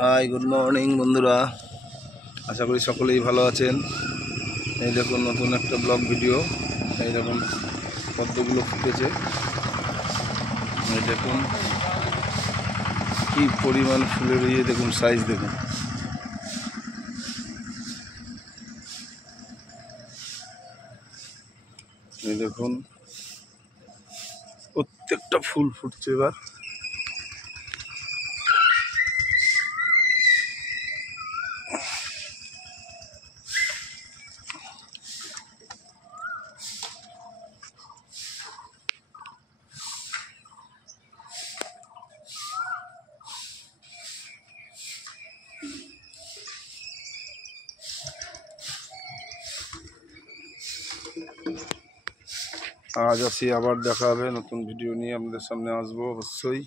High, good morning বন্ধুরা। আশা করি সকলেই ভালো আছেন। এই দেখুন নতুন একটা ব্লগ ভিডিও। এই দেখুন পদ্মগুলো ফুটেছে। এই দেখুন কি পরিমাণ ফুলের ইয়ে, দেখুন সাইজ দেখুন। এই দেখুন প্রত্যেকটা ফুল ফুটছে এবার। আজ আসি, আবার দেখা হবে নতুন ভিডিও নিয়ে আপনাদের সামনে আসবো অবশ্যই।